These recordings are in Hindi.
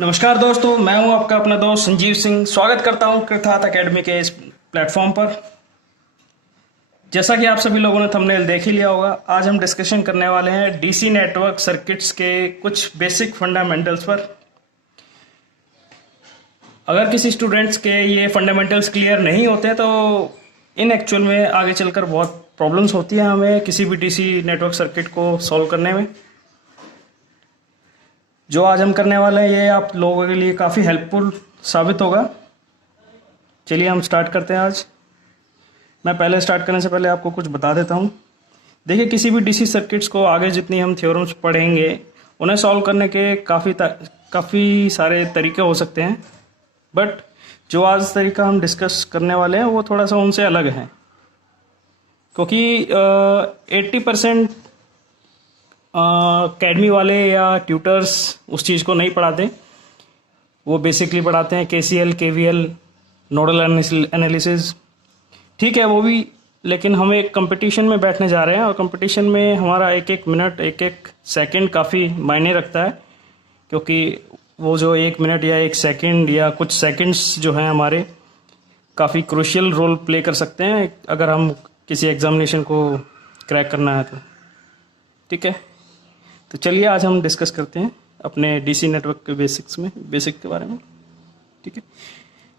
नमस्कार दोस्तों, मैं हूं आपका अपना दोस्त संजीव सिंह। स्वागत करता हूं कृतार्थ एकेडमी के इस प्लेटफॉर्म पर। जैसा कि आप सभी लोगों ने थंबनेल देख ही लिया होगा, आज हम डिस्कशन करने वाले हैं डीसी नेटवर्क सर्किट्स के कुछ बेसिक फंडामेंटल्स पर। अगर किसी स्टूडेंट्स के ये फंडामेंटल्स क्लियर नहीं होते तो इन एक्चुअल में आगे चलकर बहुत प्रॉब्लम्स होती है हमें किसी भी डीसी नेटवर्क सर्किट को सॉल्व करने में। जो आज हम करने वाले हैं ये आप लोगों के लिए काफ़ी हेल्पफुल साबित होगा। चलिए हम स्टार्ट करते हैं आज। मैं पहले स्टार्ट करने से पहले आपको कुछ बता देता हूँ। देखिए, किसी भी डीसी सर्किट्स को आगे जितनी हम थ्योरम्स पढ़ेंगे उन्हें सॉल्व करने के काफ़ी सारे तरीके हो सकते हैं, बट जो आज तरीका हम डिस्कस करने वाले हैं वो थोड़ा सा उनसे अलग है, क्योंकि 80% अकेडमी वाले या ट्यूटर्स उस चीज़ को नहीं पढ़ाते। वो बेसिकली पढ़ाते हैं केसीएल, केवीएल, नोडल एनालिसिस। ठीक है वो भी, लेकिन हम एक कंपटीशन में बैठने जा रहे हैं और कंपटीशन में हमारा एक एक मिनट, एक एक सेकंड काफ़ी मायने रखता है, क्योंकि वो जो एक मिनट या एक सेकंड या कुछ सेकंड्स जो हैं हमारे काफ़ी क्रूशियल रोल प्ले कर सकते हैं अगर हम किसी एग्जामिनेशन को क्रैक करना है तो। ठीक है, तो चलिए आज हम डिस्कस करते हैं अपने डीसी नेटवर्क के बेसिक के बारे में। ठीक है,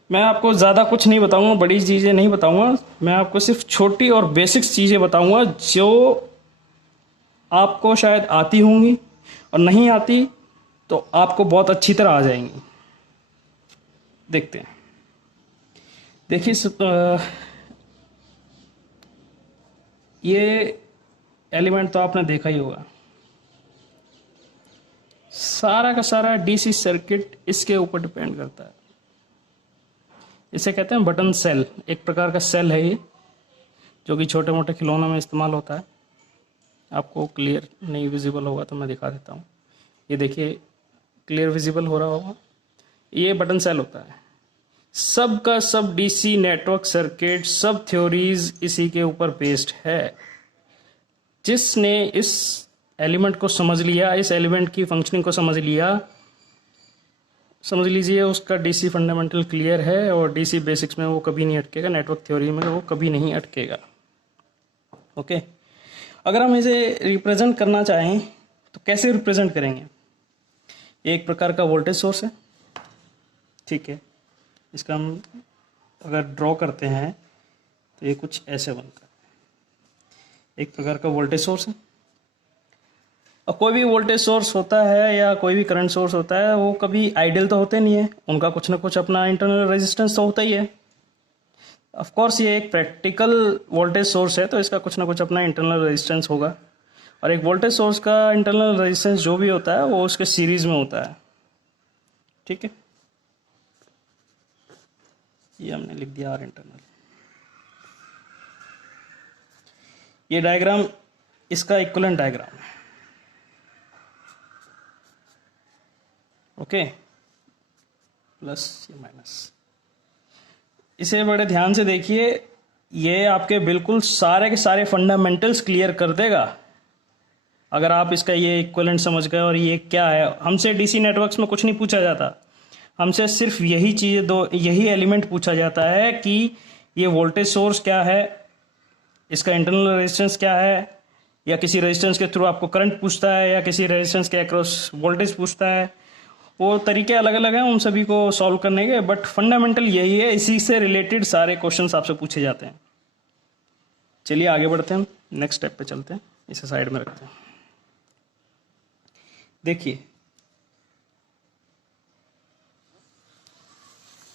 मैं आपको ज़्यादा कुछ नहीं बताऊंगा, बड़ी चीज़ें नहीं बताऊंगा, मैं आपको सिर्फ छोटी और बेसिक्स चीज़ें बताऊंगा जो आपको शायद आती होंगी और नहीं आती तो आपको बहुत अच्छी तरह आ जाएंगी। देखते हैं। देखिए, ये एलिमेंट तो आपने देखा ही होगा। सारा का सारा डीसी सर्किट इसके ऊपर डिपेंड करता है। इसे कहते हैं बटन सेल। एक प्रकार का सेल है ये, जो कि छोटे मोटे खिलौनों में इस्तेमाल होता है। आपको क्लियर नहीं विजिबल होगा तो मैं दिखा देता हूँ। ये देखिए, क्लियर विजिबल हो रहा होगा। ये बटन सेल होता है। सब का सब डीसी नेटवर्क सर्किट, सब थ्योरीज इसी के ऊपर बेस्ड है। जिसने इस एलिमेंट को समझ लिया, इस एलिमेंट की फंक्शनिंग को समझ लिया, समझ लीजिए उसका डीसी फंडामेंटल क्लियर है और डीसी बेसिक्स में वो कभी नहीं अटकेगा, नेटवर्क थ्योरी में वो कभी नहीं अटकेगा। ओके, अगर हम इसे रिप्रेजेंट करना चाहें तो कैसे रिप्रेजेंट करेंगे? एक प्रकार का वोल्टेज सोर्स है। ठीक है, इसका हम अगर ड्रॉ करते हैं तो ये कुछ ऐसे बनता है। एक प्रकार का वोल्टेज सोर्स है। और कोई भी वोल्टेज सोर्स होता है या कोई भी करंट सोर्स होता है, वो कभी आइडियल तो होते नहीं है, उनका कुछ ना कुछ अपना इंटरनल रेजिस्टेंस तो होता ही है। ऑफ कोर्स ये एक प्रैक्टिकल वोल्टेज सोर्स है तो इसका कुछ ना कुछ अपना इंटरनल रेजिस्टेंस होगा, और एक वोल्टेज सोर्स का इंटरनल रेजिस्टेंस जो भी होता है वो उसके सीरीज में होता है। ठीक है, ये हमने लिख दिया आर इंटरनल। ये डायग्राम इसका इक्विवेलेंट डायग्राम है। ओके, प्लस या माइनस। इसे बड़े ध्यान से देखिए, ये आपके बिल्कुल सारे के सारे फंडामेंटल्स क्लियर कर देगा अगर आप इसका ये इक्विवेलेंट समझ गए। और ये क्या है, हमसे डीसी नेटवर्क्स में कुछ नहीं पूछा जाता, हमसे सिर्फ यही चीज़ यही एलिमेंट पूछा जाता है कि ये वोल्टेज सोर्स क्या है, इसका इंटरनल रेजिस्टेंस क्या है, या किसी रेजिस्टेंस के थ्रू आपको करंट पूछता है या किसी रेजिस्टेंस के अक्रॉस वोल्टेज पूछता है। वो तरीके अलग अलग हैं उन सभी को सॉल्व करने के, बट फंडामेंटल यही है। इसी से रिलेटेड सारे क्वेश्चंस आपसे पूछे जाते हैं। चलिए आगे बढ़ते हैं, नेक्स्ट स्टेप पे चलते हैं। इसे साइड में रखते हैं। देखिए,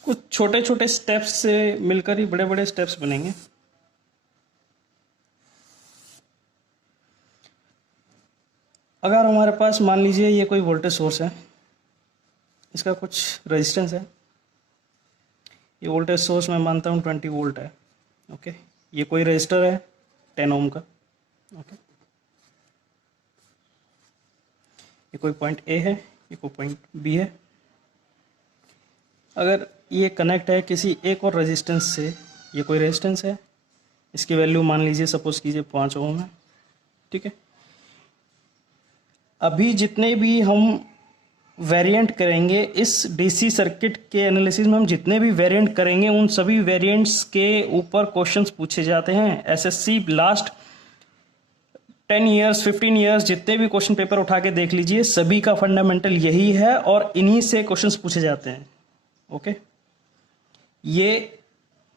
कुछ छोटे छोटे स्टेप्स से मिलकर ही बड़े बड़े स्टेप्स बनेंगे। अगर हमारे पास मान लीजिए ये कोई वोल्टेज सोर्स है, इसका कुछ रेजिस्टेंस है। ये वोल्टेज सोर्स मैं मानता हूँ 20 वोल्ट है। ओके, ये कोई रजिस्टर है 10 ओम का। ओके, ये कोई पॉइंट ए है, ये कोई पॉइंट बी है। अगर ये कनेक्ट है किसी एक और रेजिस्टेंस से, ये कोई रेजिस्टेंस है, इसकी वैल्यू मान लीजिए सपोज कीजिए 5 ओम है। ठीक है, अभी जितने भी हम वेरिएंट करेंगे इस डीसी सर्किट के एनालिसिस में, हम जितने भी वेरिएंट करेंगे उन सभी वेरिएंट्स के ऊपर क्वेश्चंस पूछे जाते हैं। एसएससी लास्ट 10 ईयर्स 15 ईयर्स जितने भी क्वेश्चन पेपर उठा के देख लीजिए, सभी का फंडामेंटल यही है और इन्हीं से क्वेश्चंस पूछे जाते हैं। ओके, ये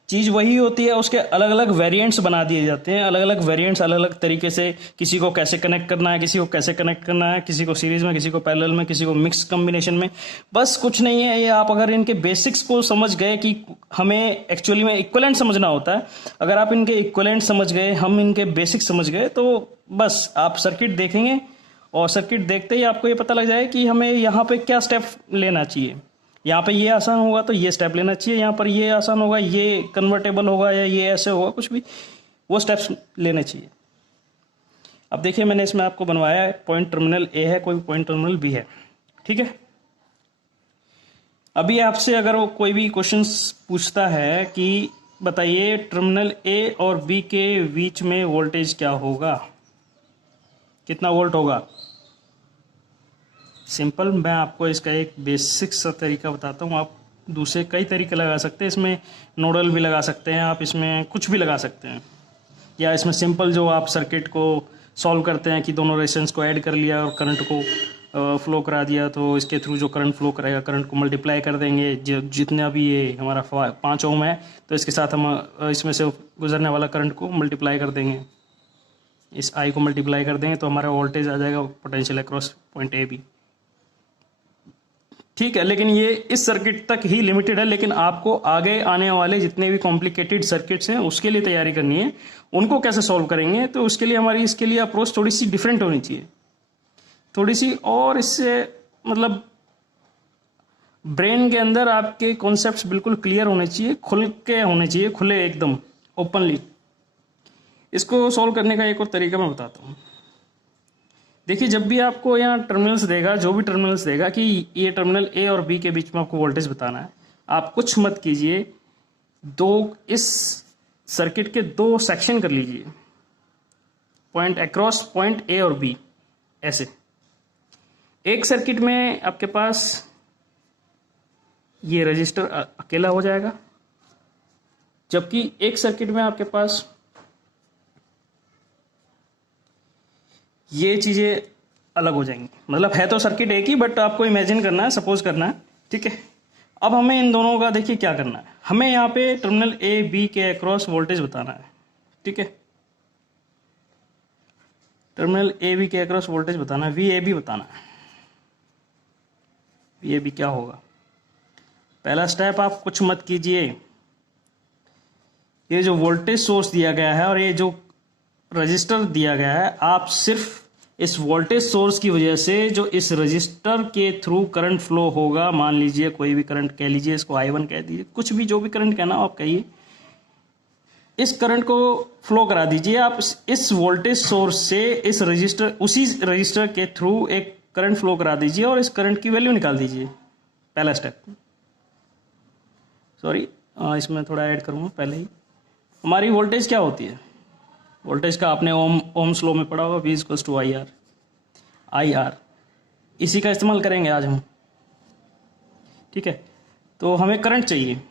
चीज़ वही होती है, उसके अलग अलग वेरिएंट्स बना दिए जाते हैं। अलग अलग वेरिएंट्स अलग अलग तरीके से, किसी को कैसे कनेक्ट करना है, किसी को कैसे कनेक्ट करना है, किसी को सीरीज में, किसी को पैरेलल में, किसी को मिक्स कॉम्बिनेशन में। बस कुछ नहीं है, ये आप अगर इनके बेसिक्स को समझ गए कि हमें एक्चुअली में इक्विवेलेंट समझना होता है, अगर आप इनके इक्विवेलेंट समझ गए, हम इनके बेसिक्स समझ गए, तो बस आप सर्किट देखेंगे और सर्किट देखते ही आपको ये पता लग जाए कि हमें यहाँ पे क्या स्टेप लेना चाहिए। यहाँ पे ये आसान होगा तो ये स्टेप लेना चाहिए, यहाँ पर ये आसान होगा, ये कन्वर्टेबल होगा या ये ऐसे होगा, कुछ भी वो स्टेप्स लेने चाहिए। अब देखिए, मैंने इसमें आपको बनवाया है पॉइंट टर्मिनल ए है, कोई पॉइंट टर्मिनल बी है, ठीक है। अभी आपसे अगर वो कोई भी क्वेश्चंस पूछता है कि बताइए टर्मिनल ए और बी के बीच में वोल्टेज क्या होगा, कितना वोल्ट होगा, सिंपल, मैं आपको इसका एक बेसिक सा तरीका बताता हूँ। आप दूसरे कई तरीके लगा सकते हैं, इसमें नोडल भी लगा सकते हैं, आप इसमें कुछ भी लगा सकते हैं, या इसमें सिंपल जो आप सर्किट को सॉल्व करते हैं कि दोनों रेजिस्टेंस को ऐड कर लिया और करंट को फ्लो करा दिया, तो इसके थ्रू जो करंट फ्लो करेगा, करंट को मल्टीप्लाई कर देंगे, जितना भी ये हमारा 5 ओम है तो इसके साथ हम इसमें से गुजरने वाला करंट को मल्टीप्लाई कर देंगे, इस आई को मल्टीप्लाई कर देंगे, तो हमारा वोल्टेज आ जाएगा potential across point A B, ठीक है। लेकिन ये इस सर्किट तक ही लिमिटेड है, लेकिन आपको आगे आने वाले जितने भी कॉम्प्लिकेटेड सर्किट्स हैं उसके लिए तैयारी करनी है। उनको कैसे सॉल्व करेंगे, तो उसके लिए हमारी इसके लिए अप्रोच थोड़ी सी डिफरेंट होनी चाहिए, थोड़ी सी, और इससे मतलब ब्रेन के अंदर आपके कॉन्सेप्ट्स बिल्कुल क्लियर होने चाहिए, खुल के होने चाहिए, खुले एकदम ओपनली। इसको सॉल्व करने का एक और तरीका मैं बताता हूँ। देखिए, जब भी आपको यहाँ टर्मिनल्स देगा, जो भी टर्मिनल्स देगा कि ये टर्मिनल ए और बी के बीच में आपको वोल्टेज बताना है, आप कुछ मत कीजिए, इस सर्किट के 2 सेक्शन कर लीजिए, पॉइंट अक्रॉस पॉइंट ए और बी, ऐसे। एक सर्किट में आपके पास ये रजिस्टर अकेला हो जाएगा, जबकि एक सर्किट में आपके पास ये चीज़ें अलग हो जाएंगी। मतलब है तो सर्किट एक ही, बट आपको इमेजिन करना है, सपोज करना है, ठीक है। अब हमें इन दोनों का देखिए क्या करना है, हमें यहाँ पे टर्मिनल ए बी के अक्रॉस वोल्टेज बताना है, ठीक है। टर्मिनल ए बी के अक्रॉस वोल्टेज बताना है, वी ए बी बताना है। वी ए बी क्या होगा, पहला स्टेप, आप कुछ मत कीजिए, ये जो वोल्टेज सोर्स दिया गया है और ये जो रजिस्टर दिया गया है, आप सिर्फ इस वोल्टेज सोर्स की वजह से जो इस रजिस्टर के थ्रू करंट फ्लो होगा, मान लीजिए कोई भी करंट कह लीजिए, इसको I1 कह दीजिए, कुछ भी जो भी करंट कहना हो आप कहिए, इस करंट को फ्लो करा दीजिए आप इस वोल्टेज सोर्स से, इस रजिस्टर, उसी रजिस्टर के थ्रू एक करंट फ्लो करा दीजिए और इस करंट की वैल्यू निकाल दीजिए। पहला स्टेप, सॉरी इसमें थोड़ा ऐड करूँगा पहले ही। हमारी वोल्टेज क्या होती है, वोल्टेज का आपने ओम्स लॉ में पढ़ा होगा, V = IR, इसी का इस्तेमाल करेंगे आज हम, ठीक है। तो हमें करंट चाहिए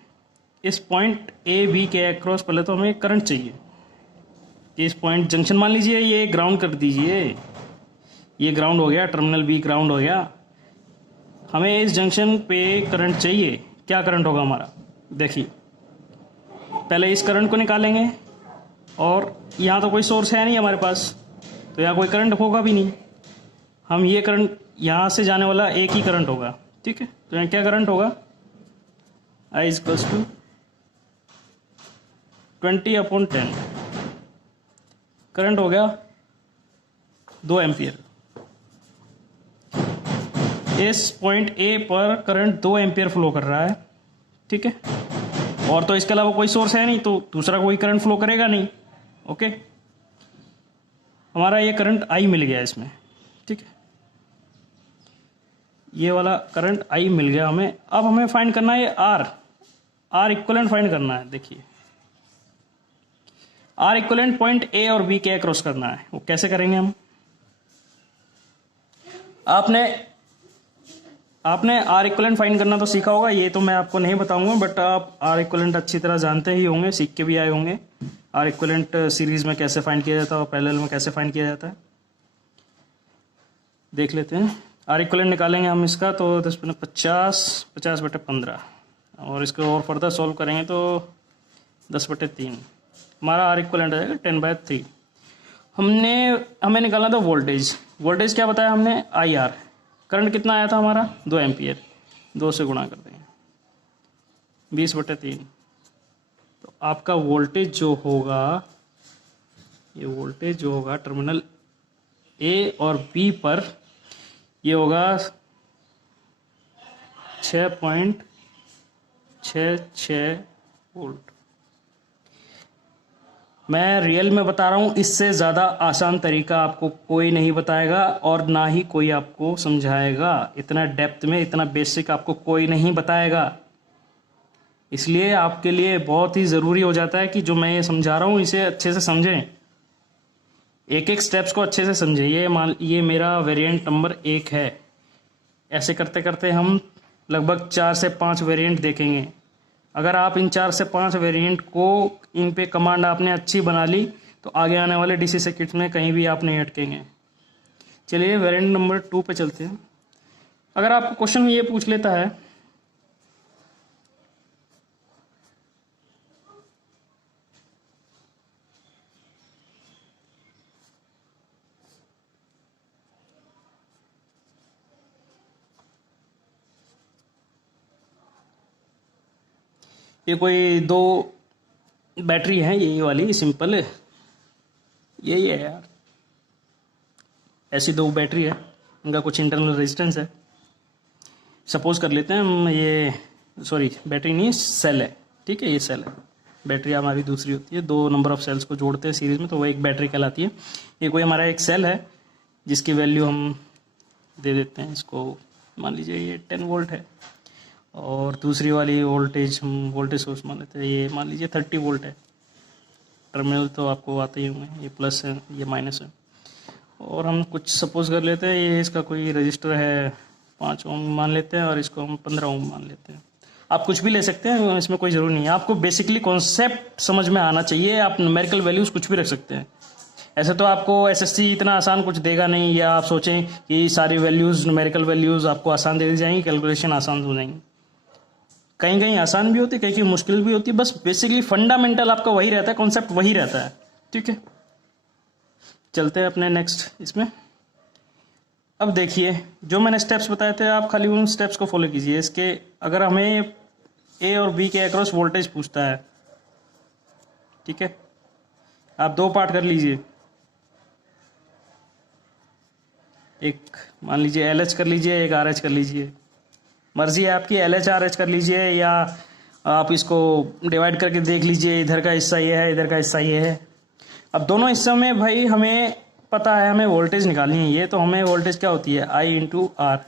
इस पॉइंट ए बी के अक्रॉस, पहले तो हमें करंट चाहिए। इस पॉइंट जंक्शन मान लीजिए, ये ग्राउंड कर दीजिए, ये ग्राउंड हो गया, टर्मिनल बी ग्राउंड हो गया। हमें इस जंक्शन पे करंट चाहिए, क्या करंट होगा हमारा, देखिए पहले इस करंट को निकालेंगे, और यहाँ तो कोई सोर्स है नहीं हमारे पास, तो यहाँ कोई करंट होगा भी नहीं। हम ये करंट, यहाँ से जाने वाला एक ही करंट होगा, ठीक है। तो यहाँ क्या करंट होगा, I = 20/10, करंट हो गया 2 एम्पियर। इस पॉइंट ए पर करंट 2 एम्पियर फ्लो कर रहा है, ठीक है। और तो इसके अलावा कोई सोर्स है नहीं, तो दूसरा कोई करंट फ्लो करेगा नहीं, ओके। हमारा ये करंट I मिल गया इसमें, ठीक है, ये वाला करंट I मिल गया हमें। अब हमें फाइंड करना है R इक्विवेलेंट फाइंड करना है। देखिए R इक्विवेलेंट पॉइंट ए और बी के अक्रॉस करना है, वो कैसे करेंगे हम, आपने आर इक्वलेंट फाइंड करना तो सीखा होगा, ये तो मैं आपको नहीं बताऊंगा, बट आप आर इक्वलेंट अच्छी तरह जानते ही होंगे, सीख के भी आए होंगे। आर इक्वलेंट सीरीज में कैसे फाइंड किया जाता है और पैरेलल में कैसे फाइंड किया जाता है, देख लेते हैं। आर इक्वलेंट निकालेंगे हम इसका, तो 10 × 50, 50/15, और इसको और फर्दर सॉल्व करेंगे तो 10/3, हमारा आर इक्वलेंट आ जाएगा 10/3। हमें निकालना था वोल्टेज। वोल्टेज क्या बताया हमने, आई आर। करंट कितना आया था हमारा, 2 एम्पियर, 2 से गुणा कर देंगे 20/3। तो आपका वोल्टेज जो होगा, ये वोल्टेज जो होगा टर्मिनल ए और बी पर, ये होगा 6.66 वोल्ट। मैं रियल में बता रहा हूँ, इससे ज़्यादा आसान तरीका आपको कोई नहीं बताएगा और ना ही कोई आपको समझाएगा। इतना डेप्थ में, इतना बेसिक आपको कोई नहीं बताएगा। इसलिए आपके लिए बहुत ही ज़रूरी हो जाता है कि जो मैं ये समझा रहा हूँ इसे अच्छे से समझें, एक एक स्टेप्स को अच्छे से समझें। ये मेरा वेरिएंट नंबर 1 है। ऐसे करते करते हम लगभग 4 से 5 वेरिएंट देखेंगे। अगर आप इन 4 से 5 वेरिएंट को, इन पे कमांड आपने अच्छी बना ली, तो आगे आने वाले डीसी सर्किट में कहीं भी आप नहीं अटकेंगे। चलिए वेरिएंट नंबर 2 पे चलते हैं। अगर आपको क्वेश्चन ये पूछ लेता है, ये कोई 2 बैटरी है, यही वाली सिंपल है, यही है यार, ऐसी 2 बैटरी है, इनका कुछ इंटरनल रेजिस्टेंस है। सपोज कर लेते हैं हम, ये सॉरी बैटरी नहीं, सेल है, ठीक है, ये सेल है। बैटरी हमारी दूसरी होती है, 2 नंबर ऑफ सेल्स को जोड़ते हैं सीरीज में, तो वो एक बैटरी कहलाती है। ये कोई हमारा एक सेल है जिसकी वैल्यू हम दे देते हैं इसको, मान लीजिए ये 10 वोल्ट है, और दूसरी वाली वोल्टेज हम वोल्टेज सोर्स मान लेते हैं, ये मान लीजिए 30 वोल्ट है। टर्मिनल तो आपको आते ही होंगे, ये प्लस है, ये माइनस है। और हम कुछ सपोज कर लेते हैं, ये इसका कोई रजिस्टर है 5 ओम मान लेते हैं, और इसको हम 15 ओम मान लेते हैं। आप कुछ भी ले सकते हैं, इसमें कोई ज़रूरी नहीं है। आपको बेसिकली कॉन्सेप्ट समझ में आना चाहिए। आप न्यूमेरिकल वैल्यूज़ कुछ भी रख सकते हैं। ऐसे तो आपको एसएससी इतना आसान कुछ देगा नहीं, या आप सोचें कि सारी वैल्यूज़, न्यूमेरिकल वैल्यूज़ आपको आसान दे दी जाएंगी, कैलकुलेशन आसान हो जाएंगी। कहीं कहीं आसान भी होती, कहीं कहीं मुश्किल भी होती है। बस बेसिकली फंडामेंटल आपका वही रहता है, कॉन्सेप्ट वही रहता है, ठीक है। चलते हैं अपने नेक्स्ट इसमें। अब देखिए, जो मैंने स्टेप्स बताए थे, आप खाली उन स्टेप्स को फॉलो कीजिए। इसके अगर हमें ए और बी के अक्रॉस वोल्टेज पूछता है, ठीक है, आप 2 पार्ट कर लीजिए। एक मान लीजिए LH कर लीजिए, एक RH कर लीजिए, मर्जी है आपकी। LH RH कर लीजिए, या आप इसको डिवाइड करके देख लीजिए, इधर का हिस्सा ये है, इधर का हिस्सा ये है। अब दोनों हिस्सों में भाई हमें पता है, हमें वोल्टेज निकालनी है। ये तो हमें वोल्टेज क्या होती है, I × R।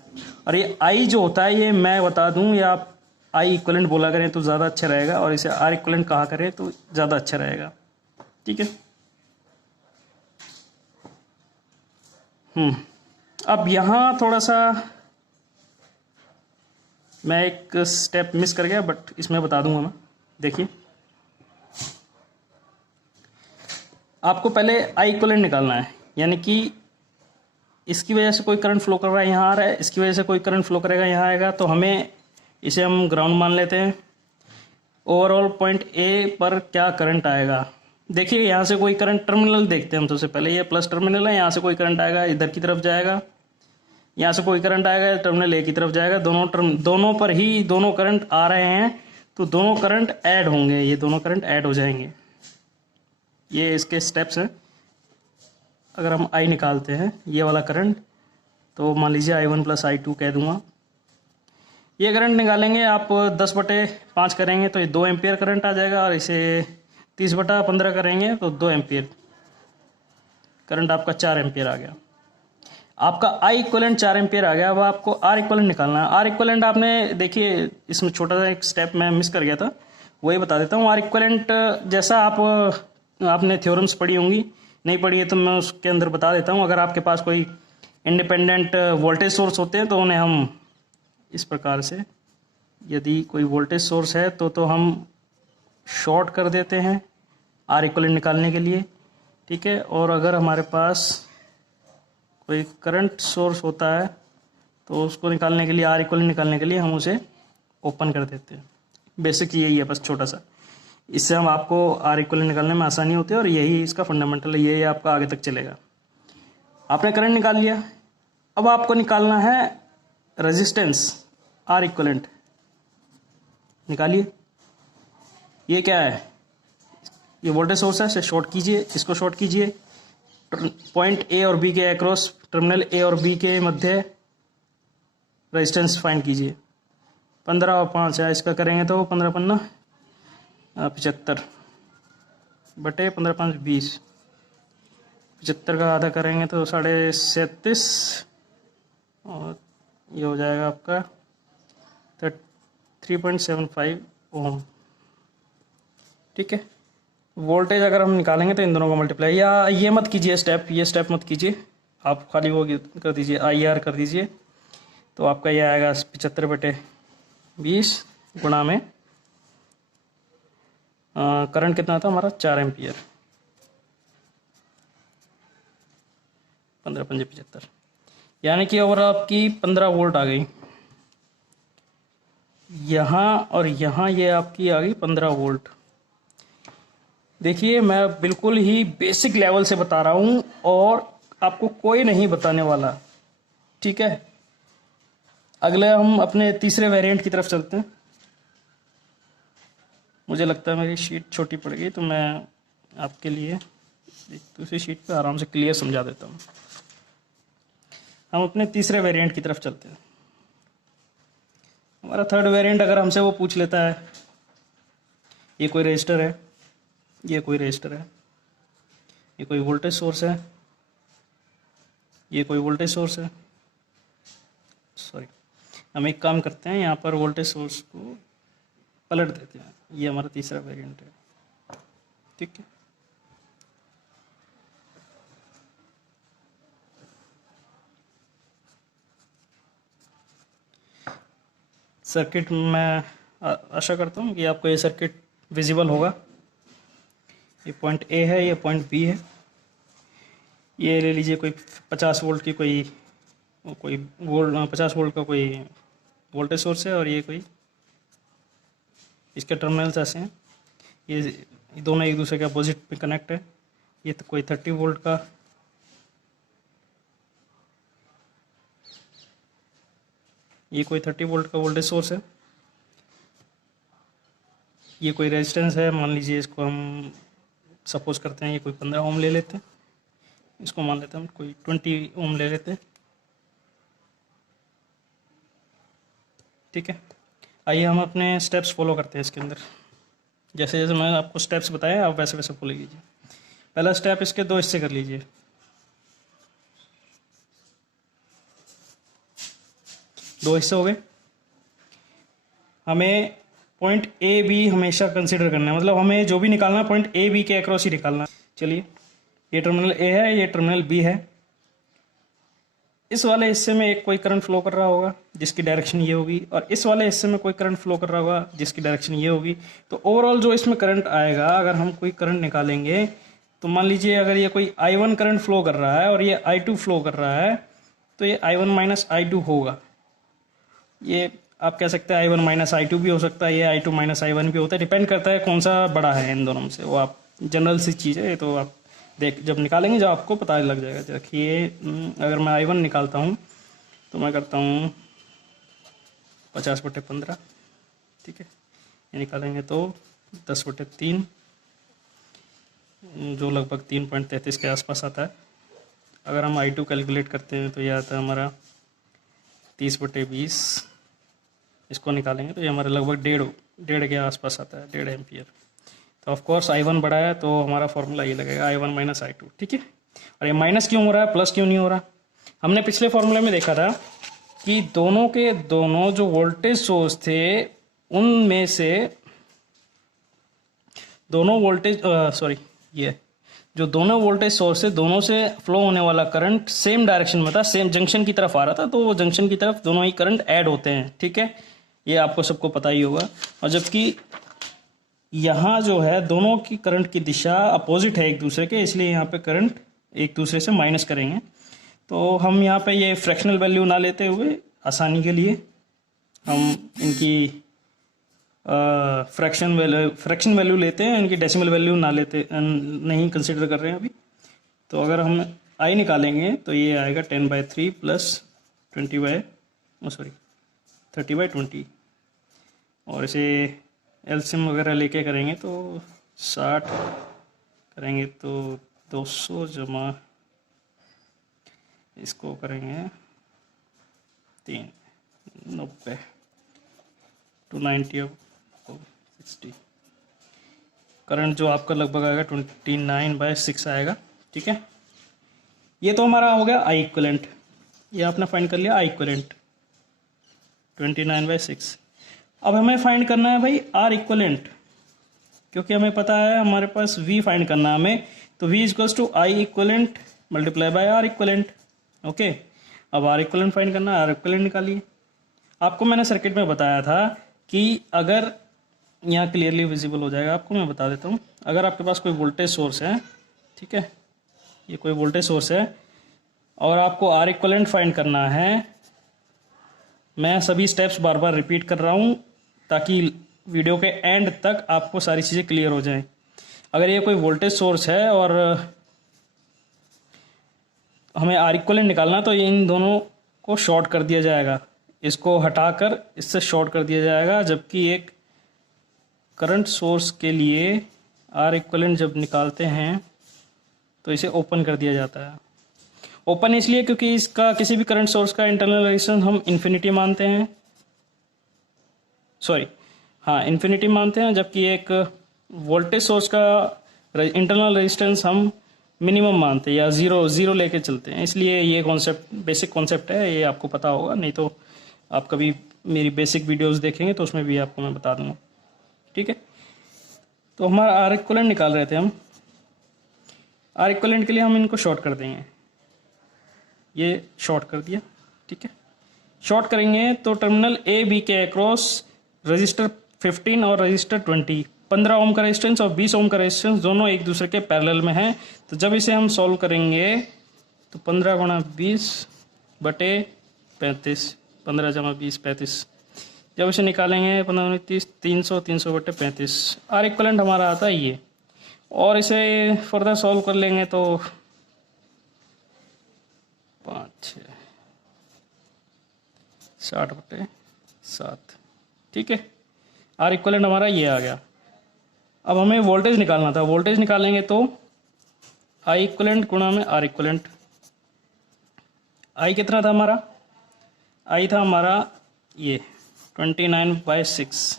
और ये I जो होता है, ये मैं बता दूं, या आप I इक्वलेंट बोला करें तो ज़्यादा अच्छा रहेगा, और इसे R इक्वलेंट कहा करें तो ज़्यादा अच्छा रहेगा, ठीक है। अब यहाँ थोड़ा सा मैं एक स्टेप मिस कर गया, बट इसमें बता दूंगा मैं। देखिए, आपको पहले I इक्वलेंट निकालना है, यानी कि इसकी वजह से कोई करंट फ्लो कर रहा है, यहाँ आ रहा है, इसकी वजह से कोई करंट फ्लो करेगा, यहाँ आएगा, तो हमें इसे हम ग्राउंड मान लेते हैं। ओवरऑल पॉइंट A पर क्या करंट आएगा, देखिए यहाँ से कोई करंट, टर्मिनल देखते हैं हम सबसे पहले। ये प्लस टर्मिनल है, यहाँ से कोई करंट आएगा, इधर की तरफ जाएगा। यहाँ से कोई करंट आएगा, टर्मिनल A की तरफ जाएगा। दोनों पर ही दोनों करंट आ रहे हैं, तो दोनों करंट ऐड होंगे, ये दोनों करंट ऐड हो जाएंगे। ये इसके स्टेप्स हैं। अगर हम I निकालते हैं, ये वाला करंट, तो मान लीजिए I1 + I2 कह दूंगा। ये करंट निकालेंगे आप 10/5 करेंगे तो ये 2 एम्पियर करंट आ जाएगा, और इसे 30/15 करेंगे तो 2 एम्पियर करंट, आपका 4 एम्पियर आ गया। आपका I इक्वलेंट 4 एम्पियर आ गया। अब आपको R इक्वलेंट निकालना है। R इक्वलेंट आपने, देखिए इसमें छोटा सा एक स्टेप मैं मिस कर गया था, वही बता देता हूँ। R इक्वलेंट जैसा आपने थ्योरम्स पढ़ी होंगी, नहीं पढ़ी है तो मैं उसके अंदर बता देता हूँ। अगर आपके पास कोई इंडिपेंडेंट वोल्टेज सोर्स होते हैं तो उन्हें हम इस प्रकार से यदि कोई वोल्टेज सोर्स है तो हम शॉर्ट कर देते हैं आर इक्वलेंट निकालने के लिए, ठीक है। और अगर हमारे पास कोई करंट सोर्स होता है तो उसको निकालने के लिए, आर इक्वलेंट निकालने के लिए हम उसे ओपन कर देते हैं। बेसिक यही है, बस छोटा सा। इससे हम आपको आर इक्वलेंट निकालने में आसानी होती है और यही इसका फंडामेंटल है, यही आपका आगे तक चलेगा। आपने करंट निकाल लिया, अब आपको निकालना है रेजिस्टेंस आर इक्वलेंट। निकालिए। ये क्या है? ये वोल्टेज सोर्स है, इसे शॉर्ट कीजिए, इसको शॉर्ट कीजिए। पॉइंट ए और बी के अक्रॉस, टर्मिनल ए और बी के मध्य रेजिस्टेंस फाइंड कीजिए। 15 और 5 है, इसका करेंगे तो 15 पन्ना 75 बटे 15 5 20। 75 का आधा करेंगे तो 37.5 और ये हो जाएगा आपका 3.75 ओम, ठीक है। वोल्टेज अगर हम निकालेंगे तो इन दोनों का मल्टीप्लाई, या ये मत कीजिए स्टेप, ये स्टेप मत कीजिए, आप खाली वो कर दीजिए, IR कर दीजिए। तो आपका ये आएगा 75 बटे 20 गुणा में करंट कितना था हमारा 4 एम्पियर, 15 पंजे 75, यानी कि ओवर आपकी 15 वोल्ट आ गई यहाँ, और यहाँ ये आपकी आ गई 15 वोल्ट। देखिए मैं बिल्कुल ही बेसिक लेवल से बता रहा हूँ और आपको कोई नहीं बताने वाला, ठीक है। अगले हम अपने तीसरे वेरिएंट की तरफ चलते हैं। मुझे लगता है मेरी शीट छोटी पड़ गई, तो मैं आपके लिए एक दूसरी शीट पे आराम से क्लियर समझा देता हूँ। हम अपने तीसरे वेरिएंट की तरफ चलते हैं। हमारा थर्ड वेरिएंट अगर हमसे वो पूछ लेता है, ये कोई रजिस्टर है, ये कोई रजिस्टर है, ये कोई वोल्टेज सोर्स है, ये कोई वोल्टेज सोर्स है, सॉरी, हम एक काम करते हैं, यहाँ पर वोल्टेज सोर्स को पलट देते हैं। ये हमारा तीसरा वेरिएंट है, ठीक है। सर्किट मैं आशा करता हूँ कि आपको ये सर्किट विजिबल होगा। ये पॉइंट ए है, ये पॉइंट बी है। ये ले लीजिए कोई 50 वोल्ट की कोई 50 वोल्ट का कोई वोल्टेज सोर्स है, और ये कोई, इसके टर्मिनल्स ऐसे हैं, ये दोनों एक दूसरे के अपोजिट पे कनेक्ट है। ये तो कोई 30 वोल्ट का, ये कोई 30 वोल्ट का वोल्टेज सोर्स है। ये कोई रेजिस्टेंस है, मान लीजिए इसको हम सपोज करते हैं ये कोई 15 ओम ले लेते हैं, इसको मान लेते हैं हम कोई 20 ओम ले लेते हैं, ठीक है। आइए हम अपने स्टेप्स फॉलो करते हैं इसके अंदर। जैसे जैसे मैंने आपको स्टेप्स बताए आप वैसे वैसे फॉलो कीजिए। पहला स्टेप, इसके 2 हिस्से कर लीजिए। दो हिस्से हो गए। हमें पॉइंट ए बी हमेशा कंसिडर करना है, मतलब हमें जो भी निकालना है पॉइंट ए बी के अक्रॉस ही निकालना है। चलिए, ये टर्मिनल ए है, ये टर्मिनल बी है। इस वाले हिस्से में एक कोई करंट फ्लो कर रहा होगा जिसकी डायरेक्शन ये होगी, और इस वाले हिस्से में कोई करंट फ्लो कर रहा होगा जिसकी डायरेक्शन ये होगी। तो ओवरऑल जो इसमें करंट आएगा, अगर हम कोई करंट निकालेंगे तो मान लीजिए अगर ये कोई I1 करंट फ्लो कर रहा है और ये I2 फ्लो कर रहा है, तो ये I1 माइनस I2 होगा। ये आप कह सकते हैं I1 माइनस I2 भी हो सकता है, ये I2 माइनस I1 भी होता है, डिपेंड करता है कौन सा बड़ा है इन दोनों में से। वो आप जनरल सी चीज़ है, तो आप जब निकालेंगे जब आपको पता लग जाएगा। देखिए अगर मैं I1 निकालता हूँ तो मैं करता हूँ 50/15, ठीक है। ये निकालेंगे तो 10/3, जो लगभग 3.33 के आसपास आता है। अगर हम I2 कैलकुलेट करते हैं तो ये आता है हमारा 30/20। इसको निकालेंगे तो ये हमारा लगभग डेढ़ के आसपास आता है, 1.5 एम्पियर। तो ऑफ कोर्स I1 बड़ा है तो हमारा फॉर्मूला ये लगेगा I1 माइनस I2, ठीक है। और ये माइनस क्यों हो रहा है, प्लस क्यों नहीं हो रहा? हमने पिछले फॉर्मूले में देखा था कि दोनों के दोनों जो वोल्टेज सोर्स थे उनमें से दोनों वोल्टेज जो दोनों वोल्टेज सोर्स है दोनों से फ्लो होने वाला करंट सेम डायरेक्शन में था, सेम जंक्शन की तरफ आ रहा था, तो वो जंक्शन की तरफ दोनों ही करंट ऐड होते हैं। ठीक है, ये आपको सबको पता ही होगा। और जबकि यहाँ जो है दोनों की करंट की दिशा अपोजिट है एक दूसरे के, इसलिए यहाँ पे करंट एक दूसरे से माइनस करेंगे। तो हम यहाँ पे ये फ्रैक्शनल वैल्यू ना लेते हुए आसानी के लिए हम इनकी फ्रैक्शन वैल्यू लेते हैं, इनकी डेसिमल वैल्यू ना लेते नहीं कंसिडर कर रहे हैं अभी। तो अगर हम आई निकालेंगे तो ये आएगा 10/3 प्लस 30/20, और इसे एलसीएम वगैरह लेके करेंगे तो 60 करेंगे तो 200 जमा इसको करेंगे 390 290 60, करंट जो आपका लगभग आएगा 29/6 आएगा। ठीक है, ये तो हमारा हो गया आई इक्वलेंट, ये आपने फाइंड कर लिया आई इक्वलेंट 29/6। अब हमें फाइंड करना है भाई आर इक्वलेंट, क्योंकि हमें पता है हमारे पास वी फाइंड करना है हमें, तो V equals to I equivalent multiply by R equivalent. Okay, अब आर इक्वलेंट फाइंड करना है, आर इक्वलेंट निकालिए। आपको मैंने सर्किट में बताया था कि अगर यहाँ क्लियरली विजिबल हो जाएगा आपको, मैं बता देता हूँ। अगर आपके पास कोई वोल्टेज सोर्स है, ठीक है, ये कोई वोल्टेज सोर्स है और आपको आर इक्वलेंट फाइंड करना है, मैं सभी स्टेप्स बार बार रिपीट कर रहा हूँ ताकि वीडियो के एंड तक आपको सारी चीज़ें क्लियर हो जाएं। अगर ये कोई वोल्टेज सोर्स है और हमें आर इक्वलेंट निकालना, तो इन दोनों को शॉर्ट कर दिया जाएगा, इसको हटाकर इससे शॉर्ट कर दिया जाएगा। जबकि एक करंट सोर्स के लिए आर इक्वलेंट जब निकालते हैं तो इसे ओपन कर दिया जाता है। ओपन इसलिए क्योंकि इसका किसी भी करंट सोर्स का इंटरनल रेजिस्टेंस हम इन्फिनिटी मानते हैं, इन्फिनिटी मानते हैं, जबकि एक वोल्टेज सोर्स का इंटरनल रेजिस्टेंस हम मिनिमम मानते हैं या ज़ीरो लेके चलते हैं। इसलिए ये कॉन्सेप्ट बेसिक कॉन्सेप्ट है, ये आपको पता होगा, नहीं तो आप कभी मेरी बेसिक वीडियोस देखेंगे तो उसमें भी आपको मैं बता दूंगा। ठीक है, तो हमारा आर इक्वलेंट निकाल रहे थे हम। आर इक्वलेंट के लिए हम इनको शॉर्ट कर देंगे, ये शॉर्ट कर दिया। ठीक है, शॉर्ट करेंगे तो टर्मिनल ए बी के अक्रॉस रजिस्टर 15 और रजिस्टर 20, 15 ओम का रेजिस्टेंस और 20 ओम का रेजिस्टेंस दोनों एक दूसरे के पैरेलल में हैं। तो जब इसे हम सॉल्व करेंगे तो 15 × 20/35, 15 × 20 35। जब इसे निकालेंगे 15 × 30 300, 300/35। आर इक्वलेंट हमारा आता है ये, और इसे फर्दर सॉल्व कर लेंगे तो 5 6 60/7। ठीक है, आर इक्वलेंट हमारा ये आ गया। अब हमें वोल्टेज निकालना था, वोल्टेज निकालेंगे तो आई इक्वलेंट गुणा में आर इक्वलेंट। आई कितना था हमारा, आई था हमारा ये 29/6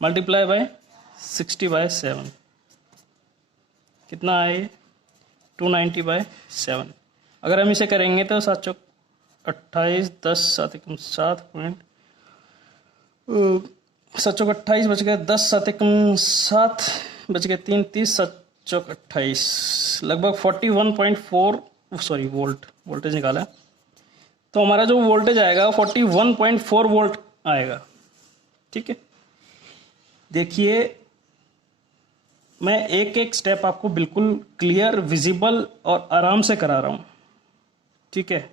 मल्टीप्लाई बाय 60/7, कितना आए 290/7। अगर हम इसे करेंगे तो 7 चौक 28, 10 7 एकम 7 पॉइंट 7 चौक 28 बच गए, 10 7 एकम 7 बच गए 3 30 7 चौक 28, लगभग 41.4 वोल्टेज निकाला। तो हमारा जो वोल्टेज आएगा 41.4 वोल्ट आएगा। ठीक है, देखिए मैं एक एक स्टेप आपको बिल्कुल क्लियर विजिबल और आराम से करा रहा हूँ। ठीक है,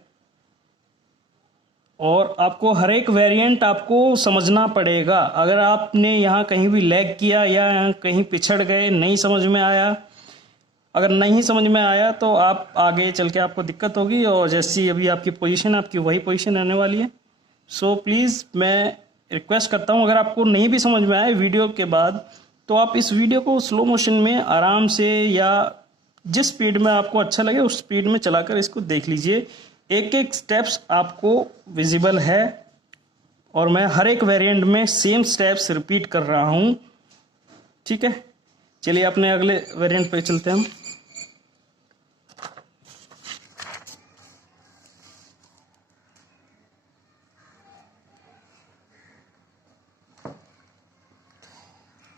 और आपको हर एक वेरिएंट आपको समझना पड़ेगा। अगर आपने यहाँ कहीं भी लैग किया या यहाँ कहीं पिछड़ गए, नहीं समझ में आया, अगर नहीं समझ में आया तो आप आगे चल के आपको दिक्कत होगी, और जैसी अभी आपकी पोजीशन आपकी वही पोजीशन रहने वाली है। सो प्लीज़ मैं रिक्वेस्ट करता हूँ, अगर आपको नहीं भी समझ में आए वीडियो के बाद, तो आप इस वीडियो को स्लो मोशन में आराम से या जिस स्पीड में आपको अच्छा लगे उस स्पीड में चलाकर इसको देख लीजिए। एक एक स्टेप्स आपको विजिबल है, और मैं हर एक वेरिएंट में सेम स्टेप्स रिपीट कर रहा हूँ। ठीक है, चलिए अपने अगले वेरिएंट पे चलते हैं हम।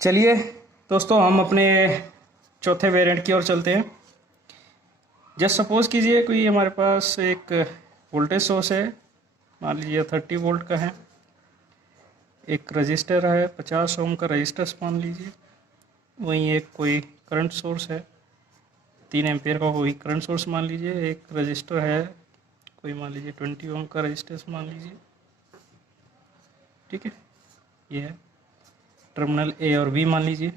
चलिए दोस्तों, हम अपने चौथे वेरिएंट की ओर चलते हैं। जस्ट सपोज कीजिए कोई हमारे पास एक वोल्टेज सोर्स है, मान लीजिए 30 वोल्ट का है, एक रजिस्टर है 50 ओम का रजिस्टर मान लीजिए, वहीं एक कोई करंट सोर्स है 3 एम्पियर का कोई करंट सोर्स मान लीजिए, एक रजिस्टर है कोई मान लीजिए 20 ओम का रजिस्टर मान लीजिए, ठीक है। ये है टर्मिनल ए और बी मान लीजिए।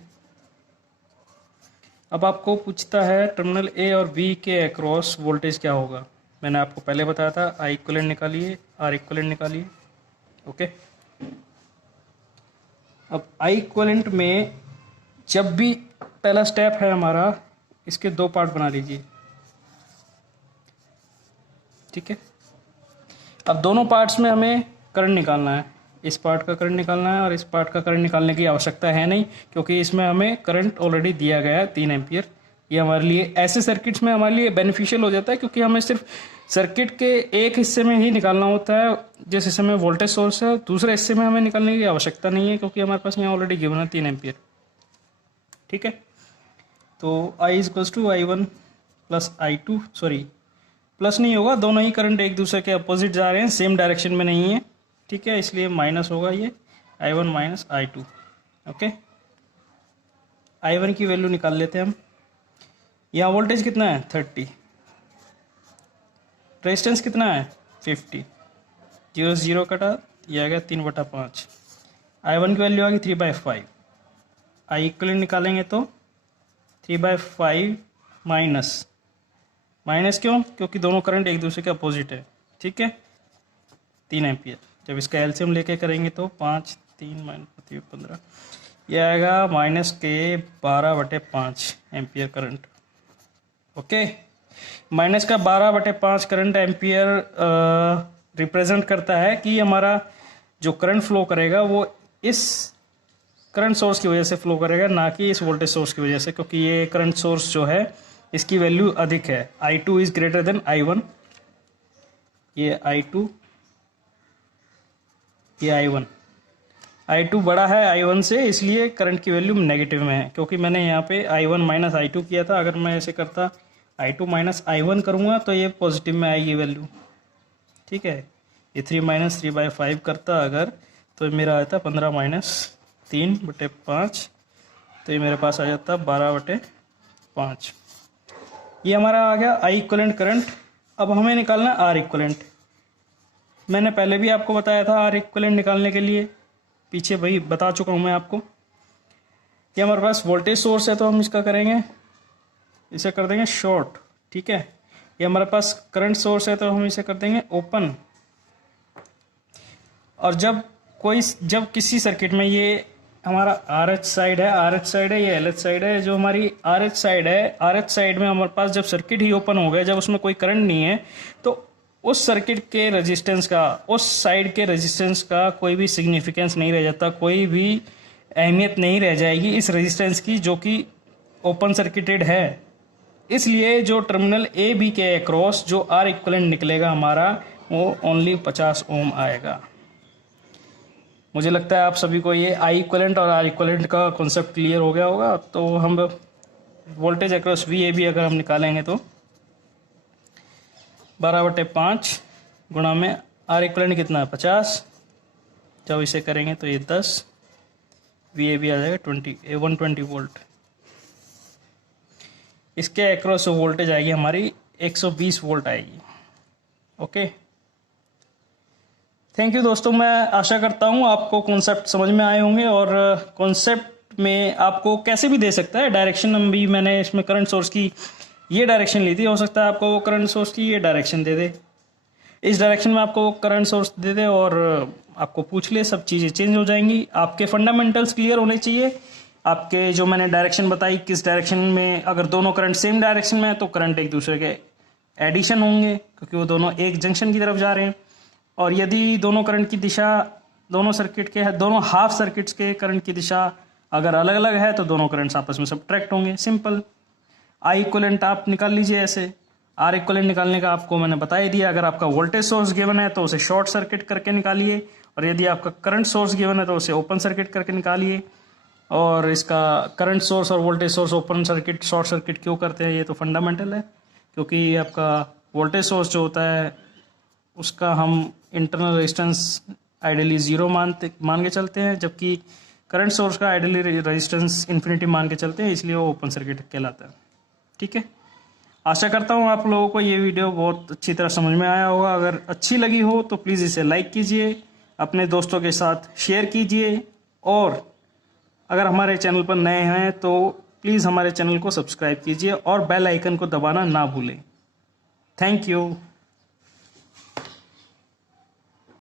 अब आपको पूछता है टर्मिनल ए और बी के अक्रॉस वोल्टेज क्या होगा। मैंने आपको पहले बताया था आई इक्विवेलेंट निकालिए, आर इक्विवेलेंट निकालिए, ओके। अब आई इक्विवेलेंट में जब भी पहला स्टेप है हमारा, इसके 2 पार्ट बना लीजिए, ठीक है। अब दोनों पार्ट्स में हमें करंट निकालना है, इस पार्ट का करंट निकालना है और इस पार्ट का करंट निकालने की आवश्यकता है नहीं, क्योंकि इसमें हमें करंट ऑलरेडी दिया गया है 3 एम्पियर। ये हमारे लिए ऐसे सर्किट्स में हमारे लिए बेनिफिशियल हो जाता है, क्योंकि हमें सिर्फ सर्किट के एक हिस्से में ही निकालना होता है, जिस हिस्से में वोल्टेज सोर्स है, दूसरे हिस्से में हमें निकालने की आवश्यकता नहीं है, क्योंकि हमारे पास यहाँ ऑलरेडी गिवन है 3 एम्पियर, ठीक है। तो I equals to I1 plus I2, sorry plus नहीं होगा, दोनों ही करंट एक दूसरे के अपोजिट जा रहे हैं, सेम डायरेक्शन में नहीं है, ठीक है, इसलिए माइनस होगा ये I1 minus I2, okay. I1 की वैल्यू निकाल लेते हैं हम। यहाँ वोल्टेज कितना है 30, रेजिस्टेंस कितना है 50, 0 से 0 कटा, ये आ गया 3/5। I1 की वैल्यू आ गई 3/5। आई इक्विवेलेंट निकालेंगे तो 3/5 माइनस क्यों, क्योंकि दोनों करंट एक दूसरे के अपोजिट है, ठीक है, 3 एम्पियर। जब इसका एलसीएम लेके करेंगे तो 5 3 - 15, यह आएगा माइनस के 12/5 एम्पियर करंट, ओके। माइनस का 12/5 करंट एम्पियर रिप्रेजेंट करता है कि हमारा जो करंट फ्लो करेगा वो इस करंट सोर्स की वजह से फ्लो करेगा, ना कि इस वोल्टेज सोर्स की वजह से, क्योंकि ये करंट सोर्स जो है इसकी वैल्यू अधिक है। I2 is greater than I1, ये I2, ये I1 बड़ा है I1 से, इसलिए करंट की वैल्यू नेगेटिव में है, क्योंकि मैंने यहाँ पे I1 माइनस I2 किया था। अगर मैं ऐसे करता I2 माइनस I1 करूँगा तो ये पॉजिटिव में आएगी वैल्यू, ठीक है। ये 3 - 3/5 करता अगर, तो मेरा आता 15 - 3/5, तो ये मेरे पास आ जाता 12/5। ये हमारा आ गया आई इक्विवेलेंट करंट। अब हमें निकालना है आर इक्विवेलेंट। मैंने पहले भी आपको बताया था आर इक्विवेलेंट निकालने के लिए, पीछे वही बता चुका हूँ मैं आपको। ये हमारे पास वोल्टेज सोर्स है, तो हम इसका करेंगे, इसे कर देंगे शॉर्ट, ठीक है। ये हमारे पास करंट सोर्स है, तो हम इसे कर देंगे ओपन। और जब किसी सर्किट में ये हमारा RH साइड है, ये LH साइड है। जो हमारी RH साइड में हमारे पास जब सर्किट ही ओपन हो गया, जब उसमें कोई करंट नहीं है, तो उस सर्किट के रेजिस्टेंस का, उस साइड के रेजिस्टेंस का कोई भी सिग्निफिकेंस नहीं रह जाता, कोई भी अहमियत नहीं रह जाएगी इस रेजिस्टेंस की, जो कि ओपन सर्किटेड है। इसलिए जो टर्मिनल ए बी के अक्रॉस जो आर इक्विवेलेंट निकलेगा हमारा, वो ओनली 50 ओम आएगा। मुझे लगता है आप सभी को ये आई इक्विवेलेंट और आर इक्विवेलेंट का कॉन्सेप्ट क्लियर हो गया होगा। तो हम voltage across V A B अगर हम निकालेंगे तो 12/5 गुणा में आर इक्विवेलेंट कितना है 50, जब इसे करेंगे तो ये 10, वी ए बी आ जाएगा 120 वोल्ट। इसके अक्रॉस वोल्टेज आएगी हमारी 120 वोल्ट आएगी, ओके। थैंक यू दोस्तों, मैं आशा करता हूँ आपको कॉन्सेप्ट समझ में आए होंगे। और कॉन्सेप्ट में आपको कैसे भी दे सकता है डायरेक्शन, भी मैंने इसमें करंट सोर्स की ये डायरेक्शन ली थी, हो सकता है आपको वो करंट सोर्स की ये डायरेक्शन दे दे, इस डायरेक्शन में आपको वो करंट सोर्स दे दे, और आपको पूछ ले, सब चीज़ें चेंज हो जाएंगी। आपके फंडामेंटल्स क्लियर होने चाहिए। आपके जो मैंने डायरेक्शन बताई, किस डायरेक्शन में अगर दोनों करंट सेम डायरेक्शन में है तो करंट एक दूसरे के एडिशन होंगे, क्योंकि वो दोनों एक जंक्शन की तरफ जा रहे हैं। और यदि दोनों करंट की दिशा, दोनों सर्किट के दोनों हाफ सर्किट्स के करंट की दिशा अगर अलग अलग है, तो दोनों करंट्स आपस में सब्ट्रैक्ट होंगे, सिंपल। आई इक्विवेलेंट आप निकाल लीजिए ऐसे। आर इक्विवेलेंट निकालने का आपको मैंने बता ही दिया। अगर आपका वोल्टेज सोर्स गिवन है तो उसे शॉर्ट सर्किट करके निकालिए, और यदि आपका करंट सोर्स गिवन है तो उसे ओपन सर्किट करके निकालिए। और इसका करंट सोर्स और voltage source open circuit short circuit क्यों करते हैं, ये तो फंडामेंटल है, क्योंकि आपका वोल्टेज सोर्स जो होता है उसका हम इंटरनल रेजिस्टेंस आइडियली 0 मान के चलते हैं, जबकि करंट सोर्स का आइडियली रेजिस्टेंस इन्फिनिटी मान के चलते हैं, इसलिए वो ओपन सर्किट कहलाता है। ठीक है, आशा करता हूँ आप लोगों को ये वीडियो बहुत अच्छी तरह समझ में आया होगा। अगर अच्छी लगी हो तो प्लीज़ इसे लाइक कीजिए, अपने दोस्तों के साथ शेयर कीजिए, और अगर हमारे चैनल पर नए हैं तो प्लीज़ हमारे चैनल को सब्सक्राइब कीजिए और बेल आइकन को दबाना ना भूलें। Thank you.